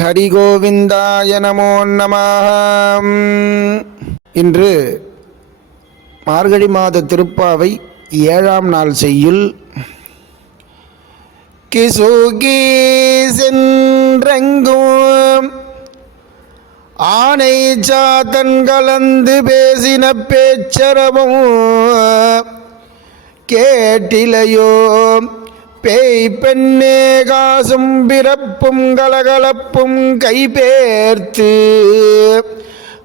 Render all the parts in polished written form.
ஹரிகோவிந்தாய நமோ நமः. இன்று மார்கழி மாத திருப்பாவை 7ஆம் நாள் செய்யுள். கிசுகி சென்றெங்கும் ஆனை சாத்தன் கலந்து பேசின பேச்சரவும் கேட்டிலையோ, பேய் பெண்ணே காசும் பிறப்பும் கலகலப்பும் கைபேர்த்து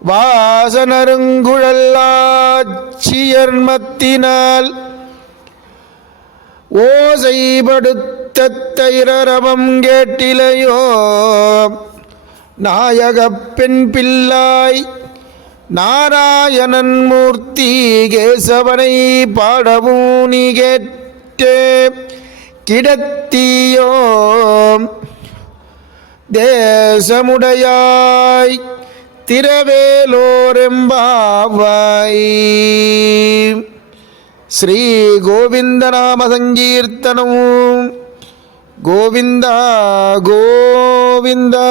வாசனருங்குழலாட்சியர்மத்தினால் ஓசைபடுத்த தைரரவம் கேட்டிலையோ, நாயகப் பெண் பிள்ளாய் நாராயணன் மூர்த்தி கேசவனை பாடவும் நீ கேட்டே கிடத்தியோ, தேசமுடையாய் திரவேலோரெம்பாவாய். ஸ்ரீ கோவிந்த நாம சங்கீர்த்தனம். கோவிந்தா கோவிந்தா.